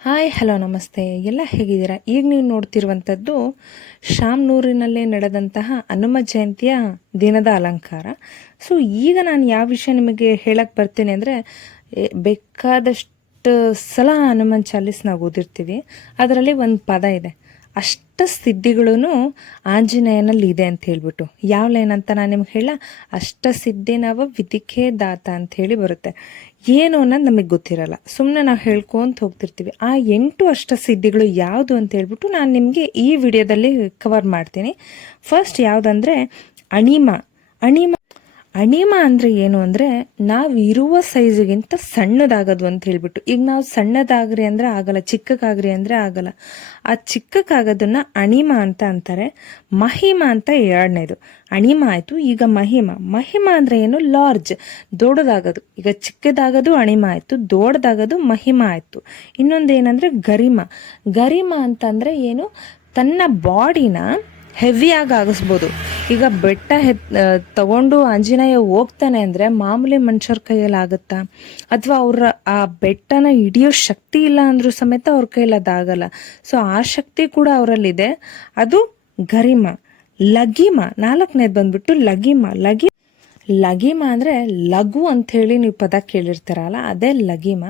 Hi hello ನಮಸ್ತೆ ಎಲ್ಲ ಹೇಗಿದ್ದೀರಾ. ಈಗ ನೀವು ನೋಡ್ತಿರುವಂಥದ್ದು ಶಾಮ್ನೂರಿನಲ್ಲೇ ನಡೆದಂತಹ ಹನುಮ ಜಯಂತಿಯ ದಿನದ ಅಲಂಕಾರ. ಸೊ ಈಗ ನಾನು ಯಾವ ವಿಷಯ ನಿಮಗೆ ಹೇಳಕ್ಕೆ ಬರ್ತೀನಿ ಅಂದರೆ, ಬೇಕಾದಷ್ಟು ಸಲ ಹನುಮಾನ್ ಚಾಲೀಸ್ ನಾವು ಓದಿರ್ತೀವಿ. ಅದರಲ್ಲಿ ಒಂದು ಪದ ಇದೆ, ಅಷ್ಟ ಸಿದ್ಧಿಗಳೂ ಆಂಜನೇಯನಲ್ಲಿ ಇದೆ ಅಂತ ಹೇಳ್ಬಿಟ್ಟು. ಯಾವ ಲೈನ್ ಅಂತ ನಾನು ನಿಮ್ಗೆ ಹೇಳ, ಅಷ್ಟ ಸಿದ್ಧಿನವ ವಿಧಿಕೆ ದಾತ ಅಂತ ಹೇಳಿ ಬರುತ್ತೆ. ಏನು ಅನ್ನೋದು ನಮಗೆ ಗೊತ್ತಿರಲ್ಲ, ಸುಮ್ಮನೆ ನಾವು ಹೇಳ್ಕೊಂತ ಹೋಗ್ತಿರ್ತೀವಿ. ಆ 8 ಅಷ್ಟಸಿದ್ಧಿಗಳು ಯಾವುದು ಅಂತ ಹೇಳ್ಬಿಟ್ಟು ನಾನು ನಿಮಗೆ ಈ ವಿಡಿಯೋದಲ್ಲಿ ಕವರ್ ಮಾಡ್ತೀನಿ. ಫಸ್ಟ್ ಯಾವುದಂದರೆ ಅಣಿಮ. ಅಣಿಮ ಅಣಿಮ ಅಂದರೆ ಏನು ಅಂದರೆ, ನಾವು ಇರುವ ಸೈಜಿಗಿಂತ ಸಣ್ಣದಾಗೋದು ಅಂತ ಹೇಳ್ಬಿಟ್ಟು. ಈಗ ನಾವು ಸಣ್ಣದಾಗ್ರಿ ಅಂದರೆ ಆಗಲ್ಲ, ಚಿಕ್ಕಕ್ಕಾಗ್ರಿ ಅಂದರೆ ಆಗಲ್ಲ. ಆ ಚಿಕ್ಕಕ್ಕಾಗೋದನ್ನ ಅಣಿಮ ಅಂತ ಅಂತಾರೆ. ಮಹಿಮ ಅಂತ ಎರಡನೇದು. ಅಣಿಮ ಆಯಿತು, ಈಗ ಮಹಿಮ. ಮಹಿಮ ಅಂದರೆ ಏನು? ಲಾರ್ಜ್, ದೊಡ್ಡದಾಗೋದು. ಈಗ ಚಿಕ್ಕದಾಗೋದು ಅಣಿಮ ಆಯಿತು, ದೊಡ್ಡದಾಗೋದು ಮಹಿಮ ಆಯಿತು. ಇನ್ನೊಂದು ಏನಂದರೆ ಗರಿಮ. ಗರಿಮ ಅಂತಂದರೆ ಏನು? ತನ್ನ ಬಾಡಿನ ಹೆವಿಯಾಗಿ ಆಗಿಸ್ಬೋದು. ಈಗ ಬೆಟ್ಟ ತಗೊಂಡು ಆಂಜನೇಯ ಹೋಗ್ತಾನೆ ಅಂದರೆ ಮಾಮೂಲಿ ಮನುಷ್ಯರ ಕೈಯಲ್ಲಿ ಆಗುತ್ತಾ? ಅಥವಾ ಅವ್ರ ಆ ಬೆಟ್ಟನ ಹಿಡಿಯೋ ಶಕ್ತಿ ಇಲ್ಲ ಅಂದ್ರೂ ಸಮೇತ ಅವ್ರ ಕೈಯಲ್ಲಿ ಅದಾಗಲ್ಲ. ಸೊ ಆ ಶಕ್ತಿ ಕೂಡ ಅವರಲ್ಲಿದೆ, ಅದು ಗರಿಮ. ಲಗಿಮ, 4ನೇದು ಬಂದ್ಬಿಟ್ಟು ಲಗಿಮ. ಲಗಿಮ ಅಂದರೆ ಲಘು ಅಂಥೇಳಿ ನೀವು ಪದ ಕೇಳಿರ್ತೀರಲ್ಲ, ಅದೇ ಲಗಿಮ.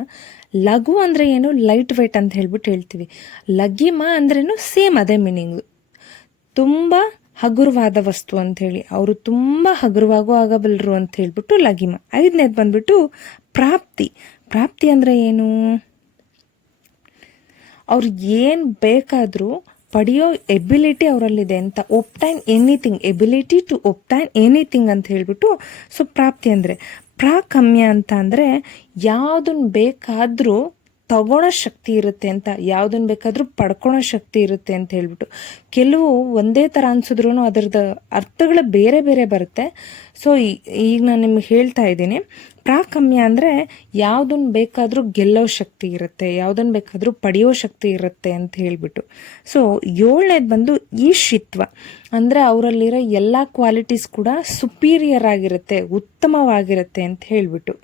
ಲಘು ಅಂದರೆ ಏನು? ಲೈಟ್ ವೇಟ್ ಅಂತ ಹೇಳ್ಬಿಟ್ಟು ಹೇಳ್ತೀವಿ. ಲಗಿಮ ಅಂದ್ರೇನು ಸೇಮ್ ಅದೇ ಮೀನಿಂಗು, ತುಂಬ ಹಗುರವಾದ ವಸ್ತು ಅಂಥೇಳಿ. ಅವರು ತುಂಬ ಹಗುರವಾಗೂ ಆಗಬಲ್ಲರು ಅಂತ ಹೇಳ್ಬಿಟ್ಟು ಲಗಿಮ. 5ನೇದು ಬಂದ್ಬಿಟ್ಟು ಪ್ರಾಪ್ತಿ. ಪ್ರಾಪ್ತಿ ಅಂದರೆ ಏನು? ಅವ್ರು ಏನು ಬೇಕಾದರೂ ಪಡೆಯೋ ಎಬಿಲಿಟಿ ಅವರಲ್ಲಿದೆ ಅಂತ. Obtain anything, ability to obtain anything ಅಂತ ಹೇಳ್ಬಿಟ್ಟು. ಸೊ ಪ್ರಾಪ್ತಿ ಅಂದರೆ. ಪ್ರಾಕಮ್ಯ ಅಂತ ಅಂದರೆ ಯಾವುದನ್ನು ಬೇಕಾದರೂ ತಗೊಳ್ಳೋ ಶಕ್ತಿ ಇರುತ್ತೆ ಅಂತ, ಯಾವುದನ್ನು ಬೇಕಾದರೂ ಪಡ್ಕೊಳೋ ಶಕ್ತಿ ಇರುತ್ತೆ ಅಂತ ಹೇಳ್ಬಿಟ್ಟು. ಕೆಲವು ಒಂದೇ ಥರ ಅನ್ಸಿದ್ರು ಅದರದ್ದು ಅರ್ಥಗಳು ಬೇರೆ ಬೇರೆ ಬರುತ್ತೆ. ಸೊ ಈಗ ನಾನು ನಿಮ್ಗೆ ಹೇಳ್ತಾ ಇದ್ದೀನಿ, ಪ್ರಾಕಮ್ಯ ಅಂದರೆ ಯಾವುದನ್ನು ಬೇಕಾದರೂ ಗೆಲ್ಲೋ ಶಕ್ತಿ ಇರುತ್ತೆ, ಯಾವುದನ್ನು ಬೇಕಾದರೂ ಪಡೆಯೋ ಶಕ್ತಿ ಇರುತ್ತೆ ಅಂತ ಹೇಳ್ಬಿಟ್ಟು. ಸೊ 7ನೇದು ಬಂದು ಈಶಿತ್ವ. ಅಂದರೆ ಅವರಲ್ಲಿರೋ ಎಲ್ಲ ಕ್ವಾಲಿಟೀಸ್ ಕೂಡ ಸುಪೀರಿಯರ್ ಆಗಿರುತ್ತೆ, ಉತ್ತಮವಾಗಿರುತ್ತೆ ಅಂತ ಹೇಳ್ಬಿಟ್ಟು.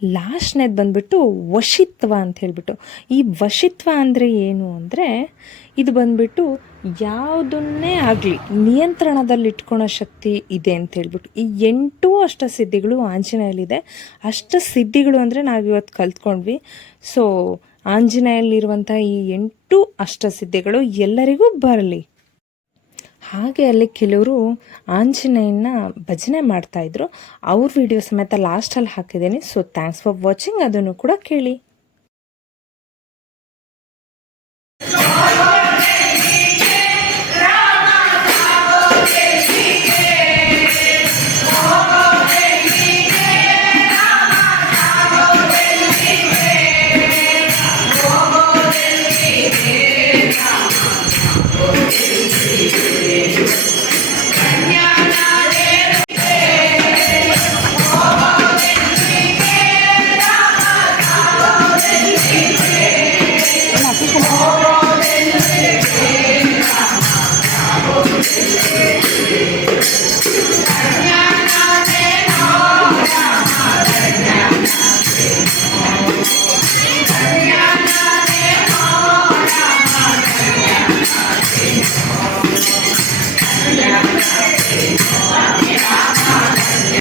ಲಾಸ್ಟ್ನೇದು ಬಂದ್ಬಿಟ್ಟು ವಶಿತ್ವ ಅಂತ ಹೇಳ್ಬಿಟ್ಟು. ಈ ವಶಿತ್ವ ಅಂದರೆ ಏನು ಅಂದರೆ, ಇದು ಬಂದ್ಬಿಟ್ಟು ಯಾವುದನ್ನೇ ಆಗಲಿ ನಿಯಂತ್ರಣದಲ್ಲಿ ಇಟ್ಕೊಳೋ ಶಕ್ತಿ ಇದೆ ಅಂತ ಹೇಳ್ಬಿಟ್ಟು. ಈ 8 ಅಷ್ಟಸಿದ್ಧಿಗಳು ಆಂಜನೇಯಲ್ಲಿದೆ. ಅಷ್ಟಸಿದ್ಧಿಗಳು ಅಂದರೆ ನಾವಿವತ್ತು ಕಲ್ತ್ಕೊಂಡ್ವಿ. ಸೊ ಆಂಜನೇಯಲ್ಲಿರುವಂಥ ಈ 8 ಅಷ್ಟಸಿದ್ಧಿಗಳು ಎಲ್ಲರಿಗೂ ಬರಲಿ. ಹಾಗೆ ಅಲ್ಲಿ ಕೆಲವರು ಆಂಜನೇಯನ ಭಜನೆ ಮಾಡ್ತಾಯಿದ್ರು. ಅವ್ರ ವಿಡಿಯೋ ಸಮೇತ ಲಾಸ್ಟಲ್ಲಿ ಹಾಕಿದ್ದೀನಿ. ಸೊ ಥ್ಯಾಂಕ್ಸ್ ಫಾರ್ ವಾಚಿಂಗ್, ಅದನ್ನು ಕೂಡ ಕೇಳಿ.